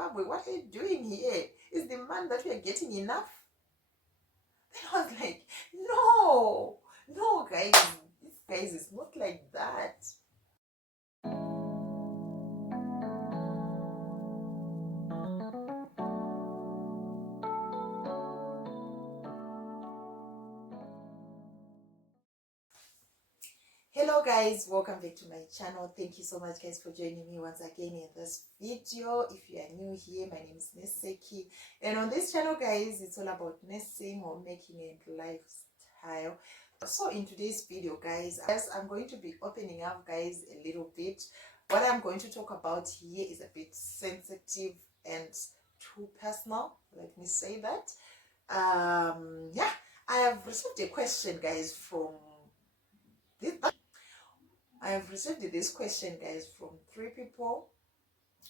Zimbabwe. What are you doing here? Is the man that we are getting enough? Then I was like, no, guys, it's not like that. Hello guys, welcome back to my channel. Thank you so much guys for joining me once again in this video. If you are new here, my name is Neseki, and on this channel guys, it's all about nursing, homemaking and lifestyle. So in today's video guys, I'm going to be opening up guys a little bit. What I'm going to talk about here is a bit sensitive and too personal, let me say that. Yeah, I have received a question guys from this. I have received this question guys from 3 people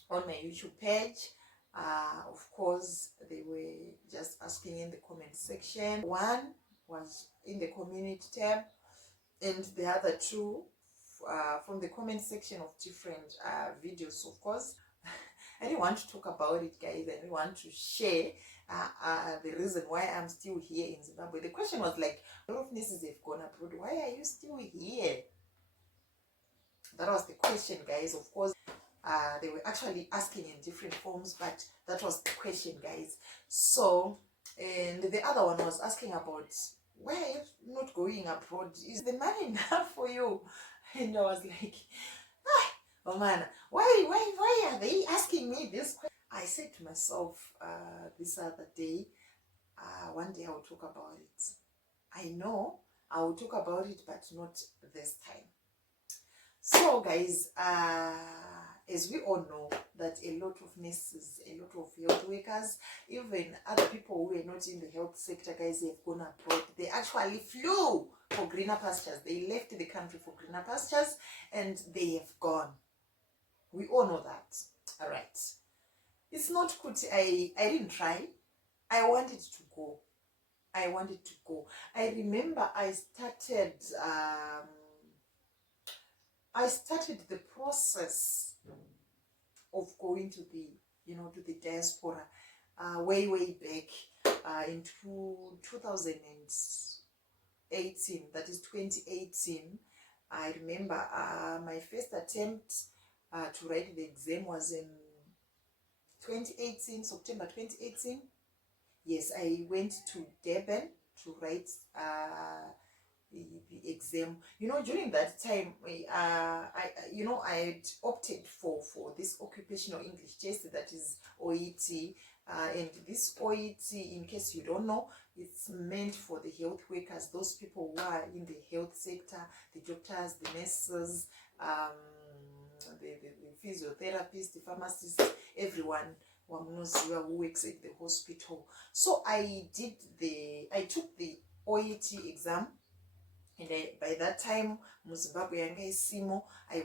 on my YouTube page. Of course, they were just asking in the comment section. One was in the community tab, and the other two from the comment section of different videos. Of course, I didn't want to talk about it guys. I didn't want to share the reason why I'm still here in Zimbabwe. The question was like, a lot of nurses have gone abroad. Why are you still here? That was the question guys. Of course, they were actually asking in different forms, but that was the question guys. So, and the other one was asking about, why are you not going abroad? Is the money enough for you? And I was like, oh man, why are they asking me this question? I said to myself this other day, one day I will talk about it. I know I will talk about it, but not this time. So guys, as we all know that a lot of nurses, a lot of health workers, even other people who are not in the health sector guys, have gone abroad. They actually flew for greener pastures. They left the country for greener pastures and they have gone. We all know that. All right. It's not good. I didn't try. I wanted to go. I remember I started the process of going to the diaspora way back into 2018. That is 2018. I remember my first attempt to write the exam was in 2018, September 2018. Yes, I went to Durban to write the exam. During that time, I had opted for this occupational English test, that is OET. And this OET, in case you don't know, it's meant for the health workers, those people who are in the health sector, the doctors, the nurses, the physiotherapists, the pharmacists, everyone who works at the hospital. So I took the OET exam. And by that time, Zimbabwe I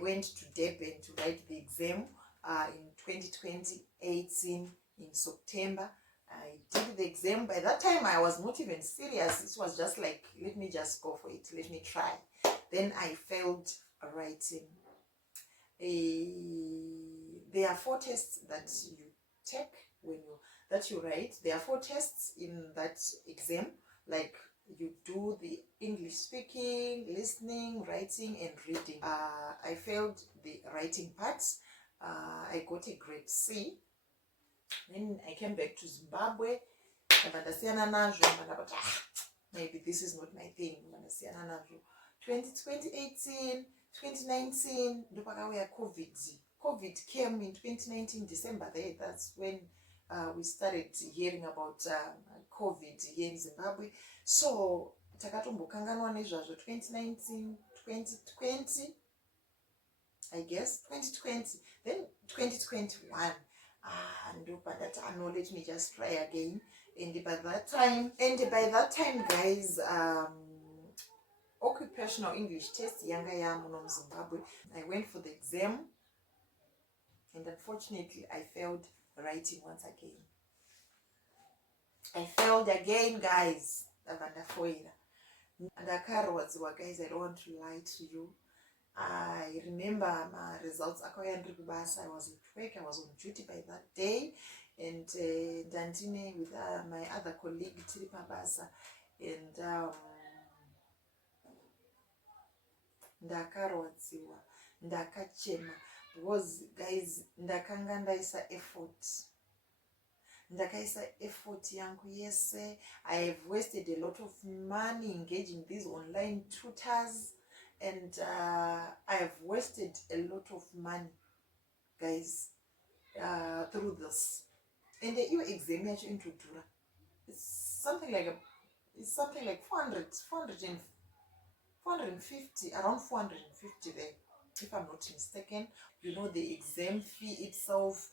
went to Durban to write the exam in 2018 in September. I did the exam. By that time, I was not even serious. It was just like, let me just go for it. Let me try. Then I failed writing. There are 4 tests that you take that you write. There are 4 tests in that exam. Like, you do the English speaking, listening, writing, and reading. I failed the writing parts. I got a grade C. Then I came back to Zimbabwe. Maybe this is not my thing. 2018, 2019, COVID came in 2019, December there. That's when we started hearing about COVID here in Zimbabwe. So takatombokanganwa nezvazvo 2019, 2020, I guess 2020, then 2021. No, let me just try again. And by that time, guys, occupational English test yanga yamuno Zimbabwe. I went for the exam, and unfortunately, I failed writing once again. I failed again, guys. Guys, I don't want to lie to you. I remember my results. I was at work. I was on duty by that day, and Dantine with my other colleague tiri pabasa, and ndakarwadziwa, ndakachema, because guys ndakanga ndaisa effort yangu yese. I have wasted a lot of money engaging these online tutors, and I have wasted a lot of money, guys, through this. And your exam yacho intodhura. It's something like 450, around 450 there, if I'm not mistaken. You know, the exam fee itself,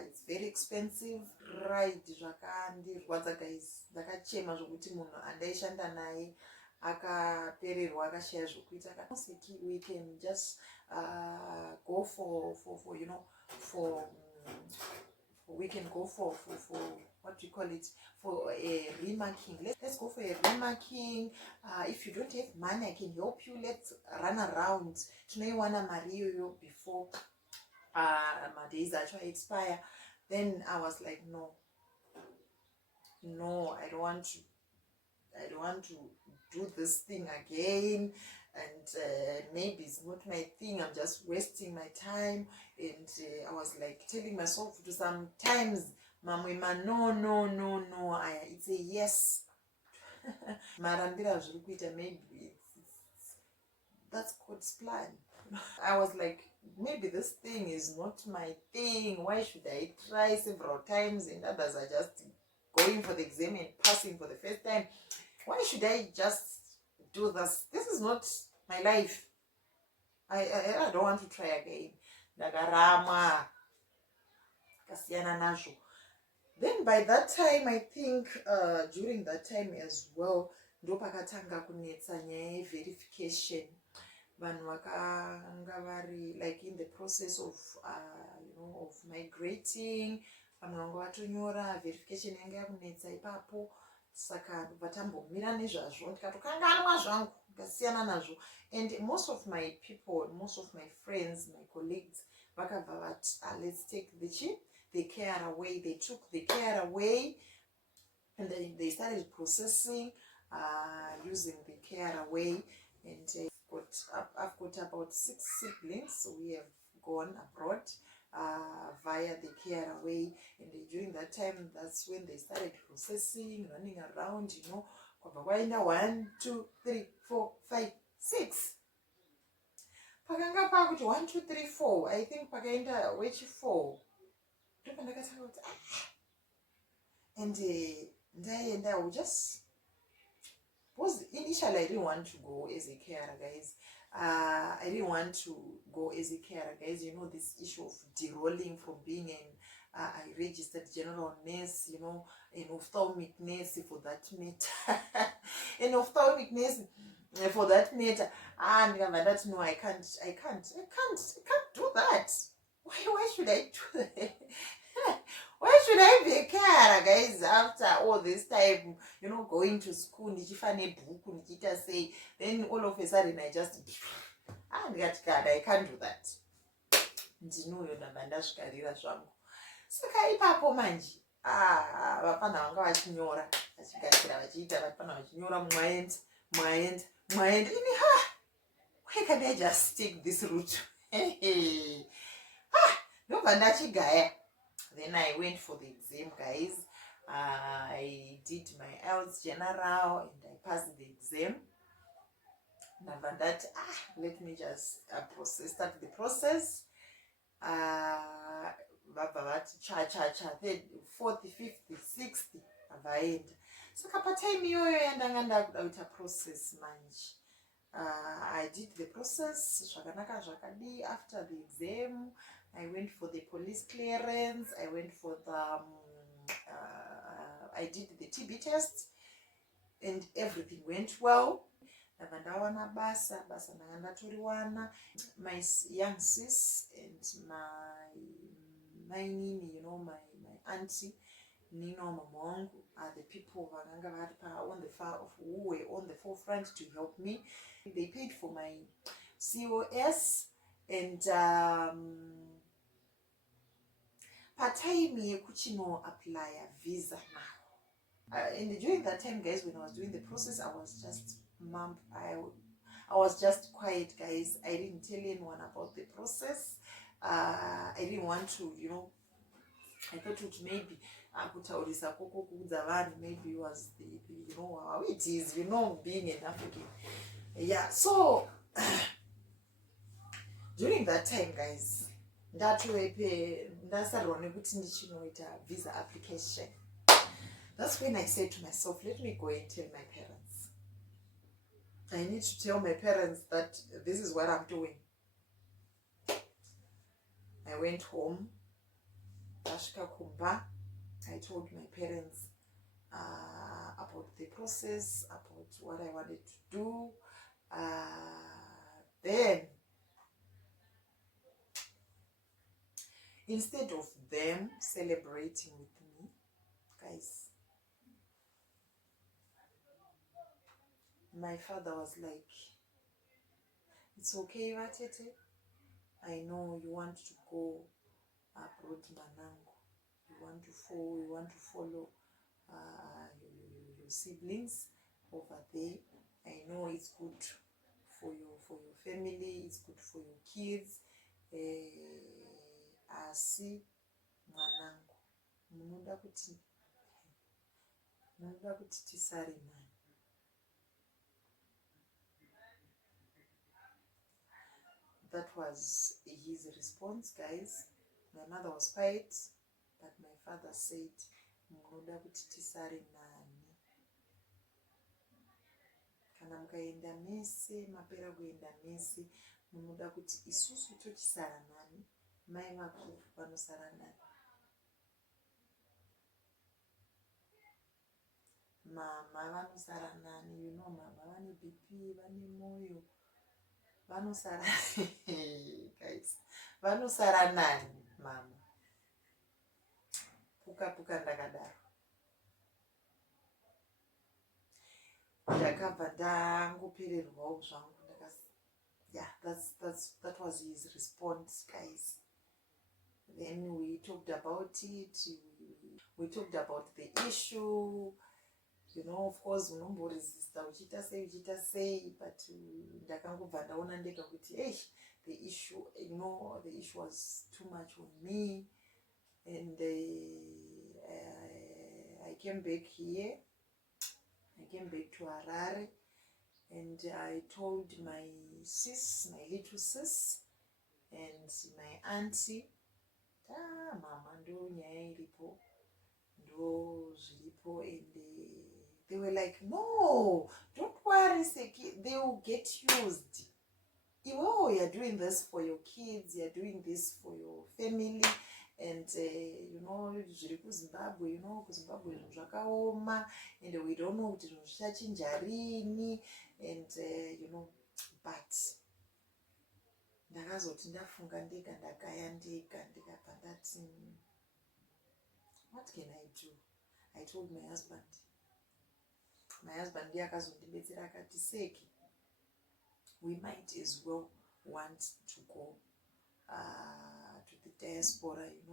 it's very expensive, right? Zvakandirwadza guys, ndakachema zvokuti munhu andaishanda naye akapererwa akashaya zvokuita. We can just go for you know, we can go for what do you call it, for a remarking. Let's go for a remarking. If you don't have money, I can help you. Let's run around. Tinoiwana mariyo before my days actually expire. Then I was like, no, I don't want to do this thing again, and maybe it's not my thing. I'm just wasting my time. And I was like telling myself to sometimes, mamwema, no, it's a yes. Marambira zviri kuita, maybe that's God's plan. I was like, maybe this thing is not my thing. Why should I try several times and others are just going for the exam and passing for the first time? Why should I just do this? This is not my life. I don't want to try again. Ndakarama kasiyana nazvo. Then by that time, I think during that time as well, ndopakatanga kunetsa nyaya verification. Vanhu vakanga vari like in the process of you know, of migrating. Vamwe vanga vatonyora verification yanga yakunetsa ipapo. Saka ndobva tambomira nezvazvo ndikatokanganwa zvangu ndikasiyana nazvo. And most of my people, most of my friends, my colleagues, vakabva vati, let's take the care away. They took the care away, and then they started processing using the care away. And I've got about 6 siblings, so we have gone abroad via the care away. And during that time, that's when they started processing, running around, you know. 1, 2, 3, 4, 5, 6. Pakanga pakuti 1, 2, 3, 4. I think pakaenda which 4. And I will just, because initially I didn't want to go as a carer, guys. I didn't want to go as a carer, guys. You know, this issue of derolling from being a registered general nurse, you know, an ophthalmic nurse for that matter. An ophthalmic nurse for that matter. And that, no, I can't do that. Why should I do that? Why should I be a carer, guys, after all this time, you know, going to school, say, then all of a sudden I just, I can't do that. Saka ipapo manje, vapana vanga vachinyora, vachigadzira vachiita, vapana vachinyora mwaend, why can't I just take this route? Ndobva ndachigaya. Then I went for the exam, guys. I did my IELTS general and I passed the exam. And after that, let me just start the process. Third, 4th, 5th, 6th, avaenda. Saka patime iyoyo yandanga ndakuda kuita process manje. I did the process zvakanaka zvakadi. After the exam, I went for the police clearance. I went for the I did the TB test, and everything went well. Ndawana basa ndanga ndatoriwana. My young sis and my nini, you know, my auntie Nino, mama wangu, are the people who were on the forefront to help me. They paid for my COS, and Patime yekuchino apply a visa now. And during that time, guys, when I was doing the process, I was just mum. I was just quiet, guys. I didn't tell anyone about the process. I didn't want to, I thought it maybe akutaurisa koko kuudza vanhu maybe was the how it is, being an African. Yeah, so during that time, guys, ndasarwa nekuti ndichinoita visa application. That's when I said to myself, let me go and tell my parents. I need to tell my parents that this is what I'm doing. I went home. I told my parents about the process, about what I wanted to do. Then, instead of them celebrating with me, guys, my father was like, it's okay, Vatete. I know you want to go abroad, Manango. You want to follow your siblings over there. I know it's good for your family. It's good for your kids. Asi Manango, munoda kuti tisare nani. That was his response, guys. My mother was quiet, but my father said, munoda kuti tisare nani. Kana mukaenda mese, mapera kuenda mese, munoda kuti isusu tochisara nani, mai vakuru vanosara nani. Mama vanosara nani, mama vane BP, vane moyo. Vanosara guys, vanosara nani, mama. Puka ndakadaro. Ndakabva ndangopererwawo zvangu. Yeah, that was his response, guys. Then we talked about it. We talked about the issue. Of course, unomboresista uchita sei, but ndakangobva ndaona ndega kuti the issue was too much on me, and I came back here. I came back to Harare, and I told my little sis, and my auntie, mama ndo nyaya iripo, ndo zviripo, and they were like, no, don't worry, Seki, they will get used. You're doing this for your kids, you're doing this for your family, and zviri kuZimbabwe, kuZimbabwe zvinhu zvakaoma, and we don't know kuti zvinhu zvichachinja rini, and but ndakazoti ndafunga ndega, ndakaya ndega, ndikabva ndati, what can I do? I told my husband. My husband ndiye akazondibetsera akati, Seki, we might as well want to go to the diaspora, we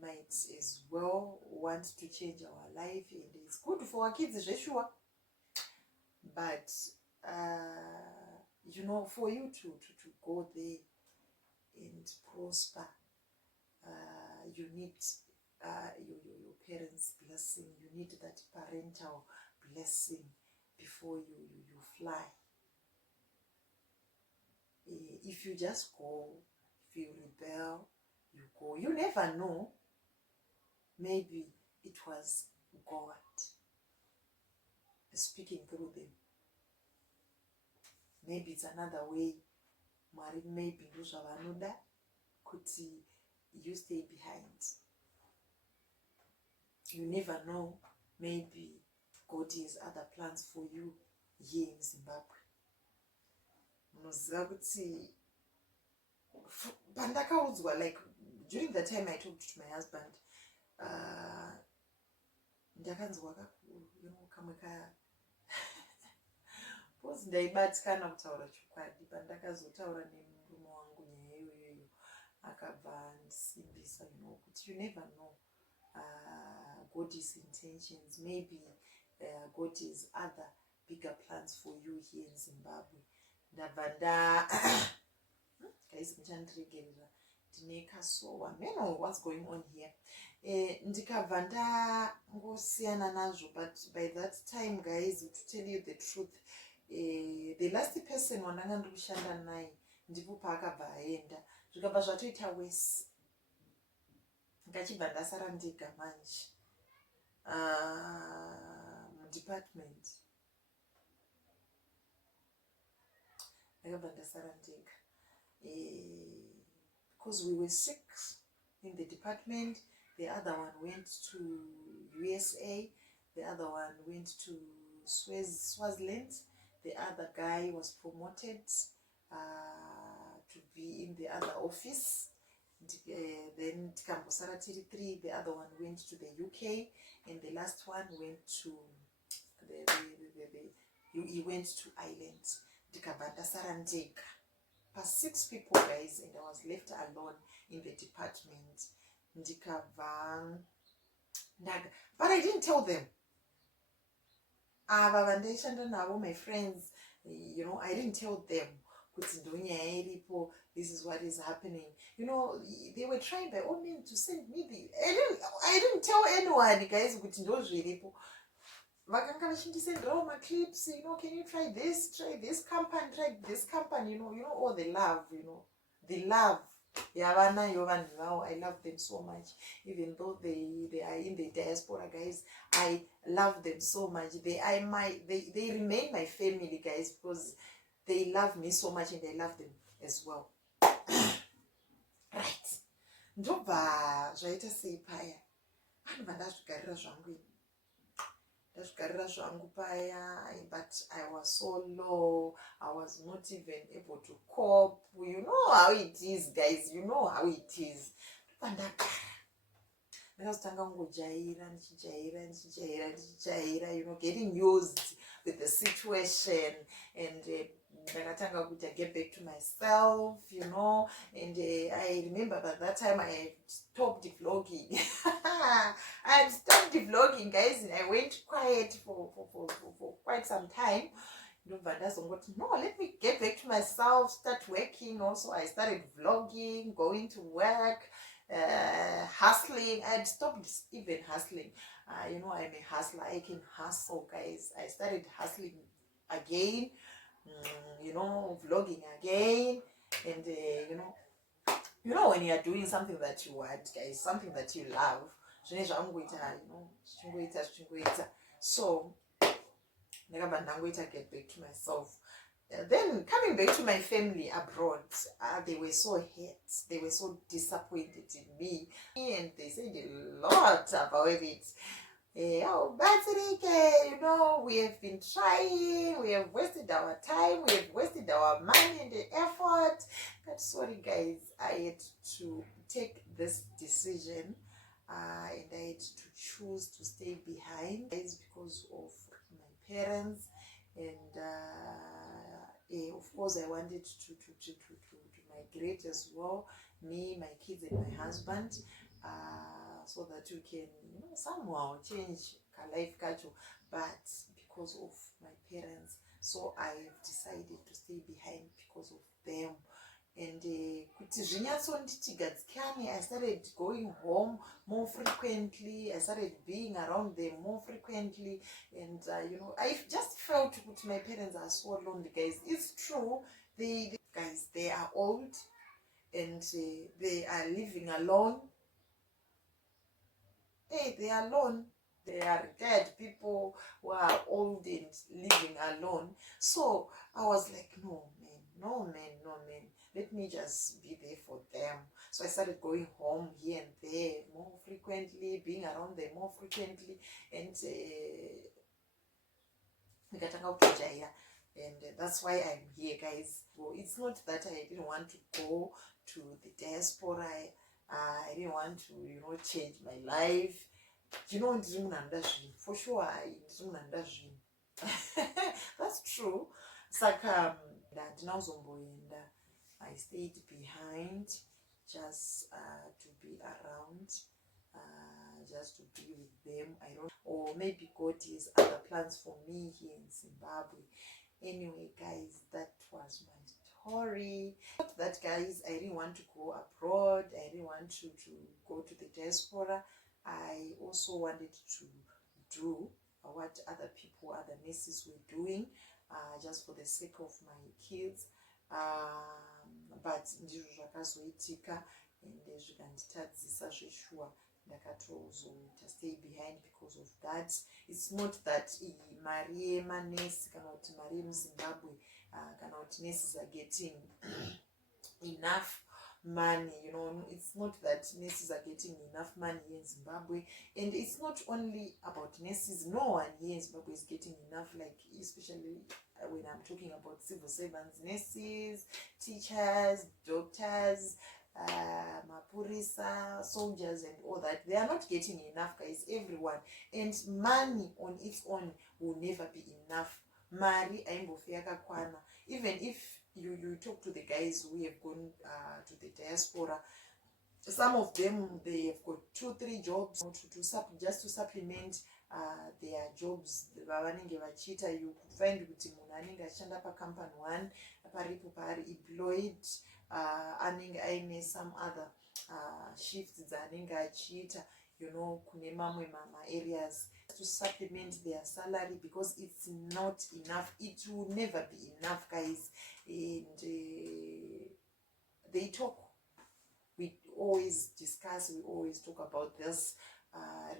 might as well want to change our life, and it's good for our kids, sure. But for you to go there and prosper, you need your parents' blessing. You need that parental blessing before you fly. If you just go, if you rebel, you go. You never know. Maybe it was God speaking through them. Maybe it's another way. Maybe ndozvavanoda kuti you stay behind. You never know. Maybe God has other plans for you here in Zimbabwe. Munoziva kuti pandakaudzwa, like during the time I talked to my husband, ndakanzwa kamwe pozi ndaibatikana kutaura chokwadi pandakazotaura nemurume wangu nyaya iyoyo. akabva ndisimbisa, but you never know God's intentions. Maybe God's other bigger plans for you here in Zimbabwe. Ndabva guys, muchandiregerera ndine kasowa. I don't know what's going on here. Ndikabva ndangosiyana nazvo, but by that time guys, to tell you the truth, the last person wandanga ndiri kushanda naye ndipo paakabva aenda, zvikabva zvatoita wese, ndikachibva ndasara ndega manje mudepartment, ndakabva ndasara ndega because we were 6 in the department. The other one went to USA, the other one went to Swaziland, the other guy was promoted to be in the other office. Then tikambosara tiri 3, the other one went to the UK, and the last one went to he went to Ireland. Ndikabva ndasara ndega pa 6 people guys, and I was left alone in the department. Ndikabva ndaga, but I didn't tell them. Ava vandaishanda navo, my friends, I didn't tell them kuti ndonyaya iripo, this is what is happening. They were trying by all means to send me I didn't tell anyone guys kuti ndozviripo. Vakanga vachindisenderawo maclips, can you try this company, try this company, all the love, the love yavanayo vanhu vavo. I love them so much, even though they are in the diaspora guys. I love them so much. They remain my family guys, because they love me so much and I love them as well. Right, ndobva zvaita sei paya, andobva ndazvigarira zvangu paya, but I was so low, I was not even able to cope. You know how it is guys, you know how it is. Ndakazotanga kungojaira ndichijaira, getting used with the situation, and ndakatanga kuti I get back to myself, and I remember by that time I had stopped vlogging. I had stopped vlogging guys, and I went quiet for quite some time. No, let me get back to myself, start working. Also, I started vlogging, going to work, hustling. I had stopped even hustling. I'm a hustler. I can hustle guys. I started hustling again, vlogging again, and when you are doing something that you want guys, something that you love, so get back to myself. Then coming back to my family abroad, they were so hurt, they were so disappointed in me, and they said a lot about it. Oh, Batsirike, we have been trying, we have wasted our time, we have wasted our money and the effort. But sorry guys, I had to take this decision, and I had to choose to stay behind guys, because of my parents, and of course I wanted to migrate as well, me, my kids and my husband, so that we can somehow change life culture. But because of my parents, so I have decided to stay behind because of them. And I started going home more frequently, I started being around them more frequently, and I just felt that my parents are so lonely guys. It's true, they are old, and they are living alone. They are alone. They are retired people who are old and living alone. So I was like, no man, let me just be there for them. So I started going home here and there more frequently, being around them more frequently, and that's why I'm here guys. Well, it's not that I didn't want to go to the diaspora, I didn't want to change my life. For sure, that's true. Saka I stayed behind just to be around, just to be with them. I don't, or maybe God has other plans for me here in Zimbabwe. Anyway, guys, that was my story. Not that, guys, I didn't want to go abroad. I didn't want to go to the diaspora. I also wanted to do what other people, other nurses were doing, just for the sake of my kids. But ndizvo zvakazoitika ende zvikanditadzisa zveshuwa ndakatozoita stay behind because of that. It's not that mari yemanesi kana kuti mari yemuzimbabwe kana kuti nurses are getting enough money, you know. It's not that nurses are getting enough money here in Zimbabwe, and it's not only about nurses. No one here in Zimbabwe is getting enough, like especially when I'm talking about civil servants, nurses, teachers, doctors, mapurisa, soldiers, and all that. They are not getting enough, guys. Everyone. And money on its own will never be enough. Mari aimbofi yakakwana. Even if you talk to the guys who have gone to the diaspora, some of them, they have got 2-3 jobs just to supplement their jobs vavanenge vachita. You could find kuti munhu anenge achishanda pacompany 1 paripo paari employed, anenge aine some other shifts dzaanenge achiita, you know, kune mamwe areas to supplement their salary, because it's not enough. It will never be enough, guys. And they talk, we always discuss, we always talk about this.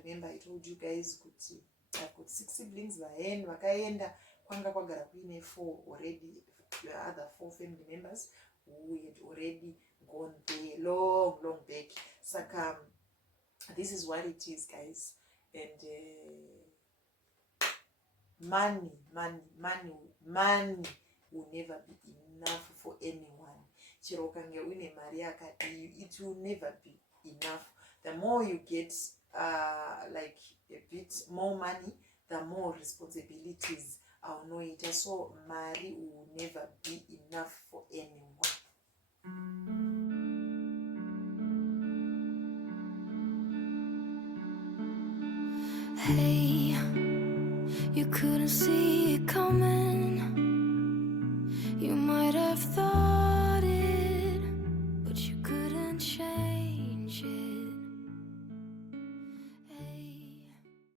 Remember I told you guys kuti I've got 6 siblings vakaenda kwanga kwagara kuine 4 already, the other 4 family members who had already gone there long back. Saka this is what it is, guys. And money will never be enough for anyone. Chero ukange une mari yakadii, it will never be enough. The more you get like a bit more money, the more responsibilities aunoita. So mari will never be enough for anyone. Hey, you couldn't see it coming. You might have thought